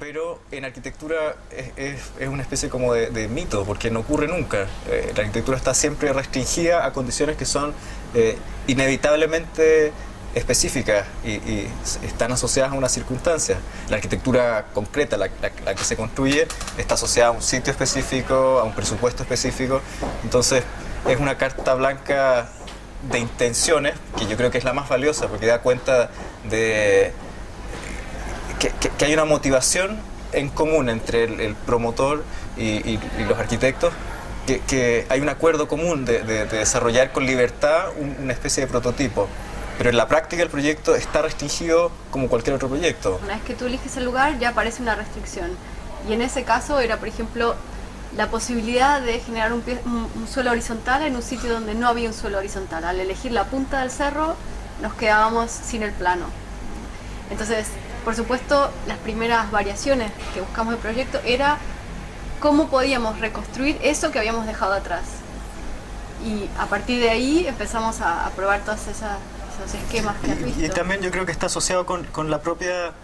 pero en arquitectura es una especie como de mito, porque no ocurre nunca. La arquitectura está siempre restringida a condiciones que son inevitablemente específicas y están asociadas a una circunstancia. La arquitectura concreta, la que se construye, está asociada a un sitio específico, a un presupuesto específico. Entonces es una carta blanca de intenciones, que yo creo que es la más valiosa, porque da cuenta de que hay una motivación en común entre el promotor y los arquitectos, que hay un acuerdo común de desarrollar con libertad una especie de prototipo. Pero en la práctica el proyecto está restringido como cualquier otro proyecto. Una vez que tú eliges el lugar ya aparece una restricción. Y en ese caso era, por ejemplo, la posibilidad de generar un suelo horizontal en un sitio donde no había un suelo horizontal. Al elegir la punta del cerro nos quedábamos sin el plano. Entonces, por supuesto, las primeras variaciones que buscamos del proyecto era cómo podíamos reconstruir eso que habíamos dejado atrás. Y a partir de ahí empezamos a probar todos esos esquemas que has visto. Y también yo creo que está asociado con la propia,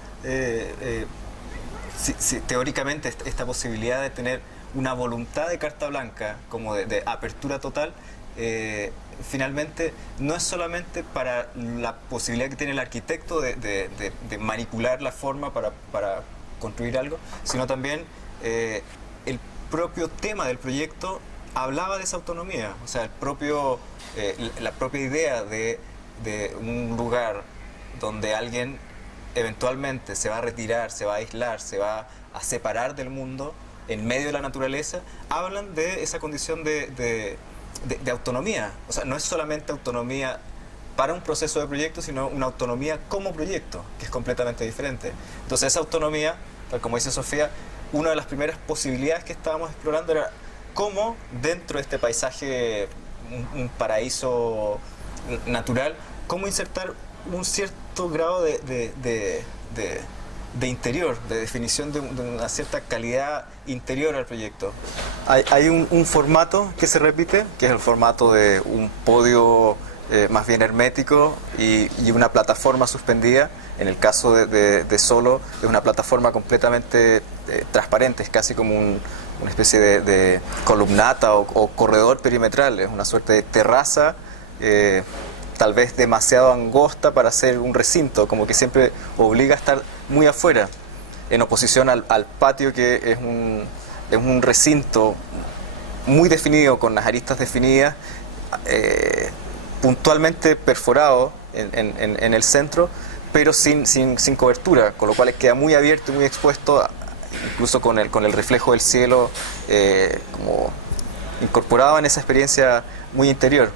teóricamente, esta posibilidad de tener una voluntad de carta blanca, como de apertura total. Finalmente no es solamente para la posibilidad que tiene el arquitecto de manipular la forma para construir algo, sino también el propio tema del proyecto hablaba de esa autonomía. O sea, la propia idea de un lugar donde alguien eventualmente se va a retirar, se va a aislar, se va a separar del mundo en medio de la naturaleza, hablan de esa condición de autonomía. O sea, no es solamente autonomía para un proceso de proyecto, sino una autonomía como proyecto, que es completamente diferente. Entonces esa autonomía, tal como dice Sofía, una de las primeras posibilidades que estábamos explorando era cómo dentro de este paisaje, un paraíso natural, cómo insertar un cierto grado de interior, de definición de una cierta calidad interior al proyecto. Hay un formato que se repite, que es el formato de un podio más bien hermético y una plataforma suspendida. En el caso de Solo es una plataforma completamente transparente, es casi como una especie de columnata o corredor perimetral, es una suerte de terraza tal vez demasiado angosta para ser un recinto, como que siempre obliga a estar muy afuera, en oposición al patio, que es un recinto muy definido, con las aristas definidas, puntualmente perforado en el centro, pero sin cobertura, con lo cual queda muy abierto y muy expuesto, incluso con el reflejo del cielo como incorporado en esa experiencia muy interior.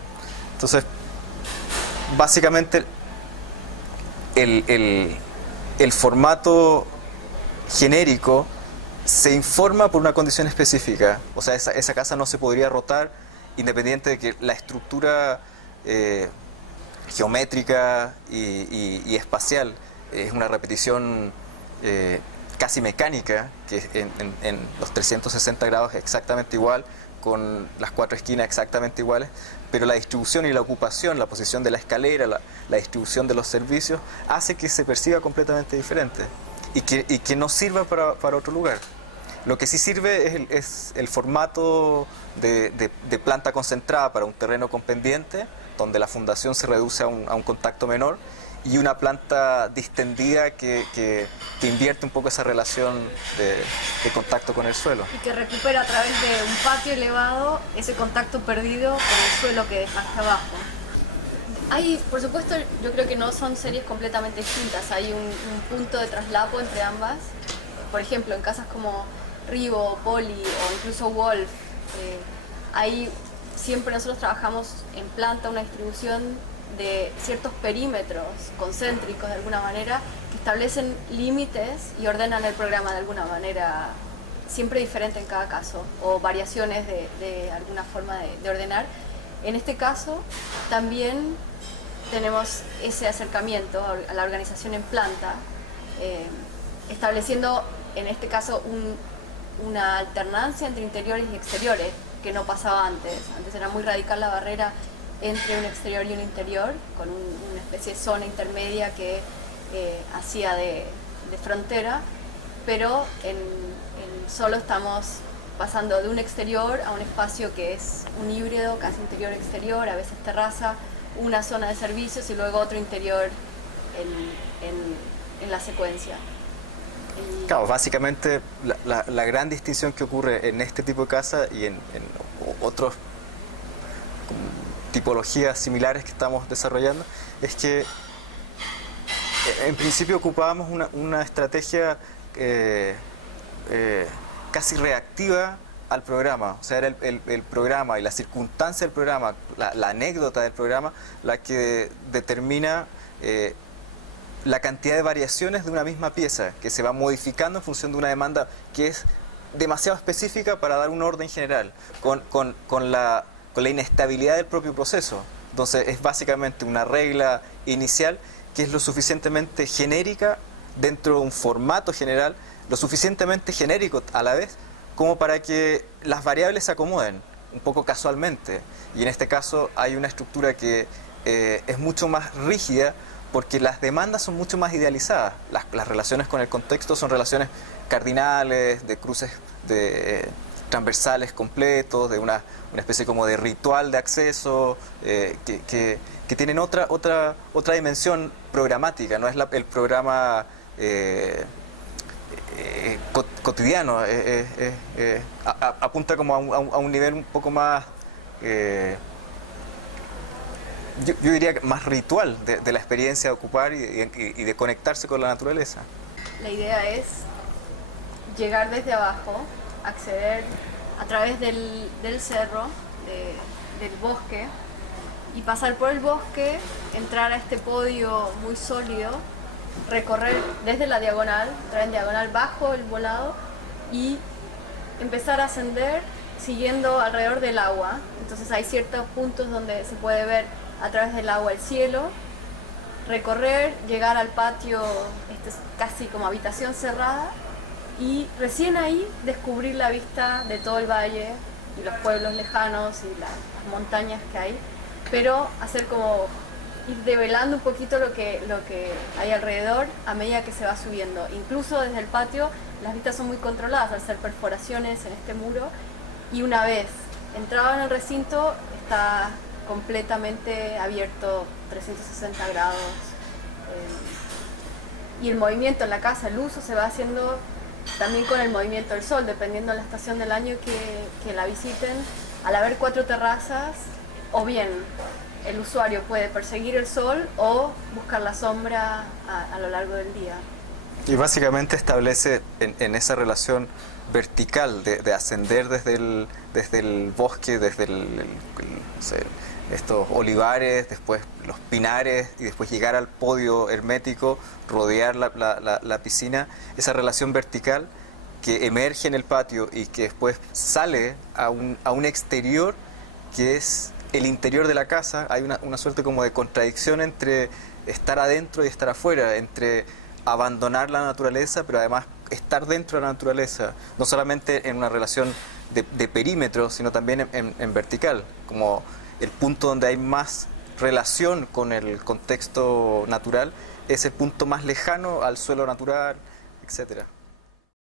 Entonces, básicamente el formato genérico se informa por una condición específica. O sea, esa casa no se podría rotar independiente de que la estructura geométrica y espacial es una repetición casi mecánica, que en los 360 grados es exactamente igual, con las cuatro esquinas exactamente iguales, pero la distribución y la ocupación, la posición de la escalera, la distribución de los servicios, hace que se perciba completamente diferente y que no sirva para otro lugar. Lo que sí sirve es el formato de planta concentrada para un terreno con pendiente, donde la fundación se reduce a un contacto menor, y una planta distendida que invierte un poco esa relación de contacto con el suelo. Y que recupera a través de un patio elevado ese contacto perdido con el suelo que dejaste abajo. Hay, por supuesto, yo creo que no son series completamente distintas, hay un punto de traslapo entre ambas. Por ejemplo, en casas como Rivo, Poli o incluso Wolf, ahí siempre nosotros trabajamos en planta una distribución de ciertos perímetros concéntricos de alguna manera que establecen límites y ordenan el programa de alguna manera siempre diferente en cada caso, o variaciones de alguna forma de ordenar. En este caso también tenemos ese acercamiento a la organización en planta, estableciendo en este caso una alternancia entre interiores y exteriores que no pasaba antes. Antes era muy radical la barrera entre un exterior y un interior, con una especie de zona intermedia que hacía de frontera, pero solo estamos pasando de un exterior a un espacio que es un híbrido, casi interior-exterior, a veces terraza, una zona de servicios y luego otro interior en la secuencia. Claro, básicamente la gran distinción que ocurre en este tipo de casa y en otras tipologías similares que estamos desarrollando es que en principio ocupábamos una estrategia casi reactiva al programa. O sea, era el programa y la circunstancia del programa, la anécdota del programa, la que determina la cantidad de variaciones de una misma pieza, que se va modificando en función de una demanda que es demasiado específica para dar un orden general, con la inestabilidad del propio proceso. Entonces es básicamente una regla inicial que es lo suficientemente genérica dentro de un formato general, lo suficientemente genérico a la vez, como para que las variables se acomoden un poco casualmente. Y en este caso hay una estructura que es mucho más rígida porque las demandas son mucho más idealizadas. Las relaciones con el contexto son relaciones cardinales, de cruces transversales completos, de una especie como de ritual de acceso, que tienen otra dimensión programática, no es el programa cotidiano, apunta como a un nivel un poco más, yo diría más ritual de la experiencia de ocupar y de conectarse con la naturaleza. La idea es llegar desde abajo, acceder a través del cerro, del bosque, y pasar por el bosque, entrar a este podio muy sólido, recorrer desde la diagonal, entrar en diagonal bajo el volado y empezar a ascender siguiendo alrededor del agua. Entonces hay ciertos puntos donde se puede ver a través del agua el cielo, recorrer, llegar al patio, este es casi como habitación cerrada, y recién ahí descubrir la vista de todo el valle y los pueblos lejanos y las montañas que hay, pero hacer como ir develando un poquito lo que hay alrededor a medida que se va subiendo. Incluso desde el patio las vistas son muy controladas al ser perforaciones en este muro, y una vez entrado en el recinto está completamente abierto 360 grados, y el movimiento en la casa, el uso se va haciendo también con el movimiento del sol, dependiendo de la estación del año que la visiten. Al haber 4 terrazas, o bien el usuario puede perseguir el sol o buscar la sombra a lo largo del día. Y básicamente establece en esa relación vertical de ascender desde el bosque, desde no sé, estos olivares, después los pinares y después llegar al podio hermético, rodear la piscina, esa relación vertical que emerge en el patio y que después sale a un exterior que es el interior de la casa. Hay una suerte como de contradicción entre estar adentro y estar afuera, entre abandonar la naturaleza, pero además estar dentro de la naturaleza, no solamente en una relación de perímetro, sino también en vertical, como el punto donde hay más relación con el contexto natural es el punto más lejano al suelo natural, etcétera.